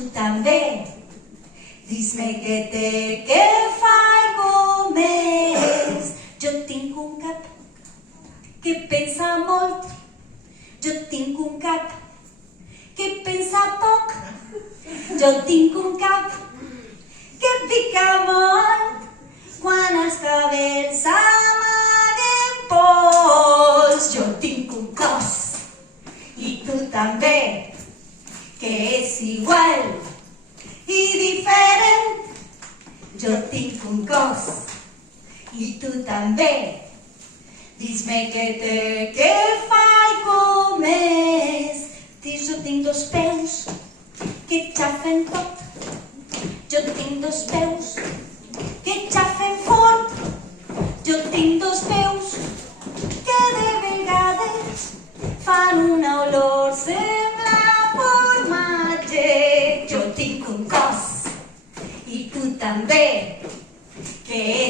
tu també. Dis-me què té, què fa i com és. Jo tinc un cap que pensa molt. Jo tinc un cap que pensa poc. Jo tinc un cap que pica molt quan els cabells s'amaguen pols. Jo tinc un cos, i tu també, que és igual i diferent. Jo tinc un cos, i tu també. Dis-me què té, què fa i com és. Jo tinc dos peus que xafen tot. Jo tinc dos peus que xafen fort. Jo tinc dos peus que de vegades fan una olor, sembla formatge. Jo tinc un cos, i tu també, que és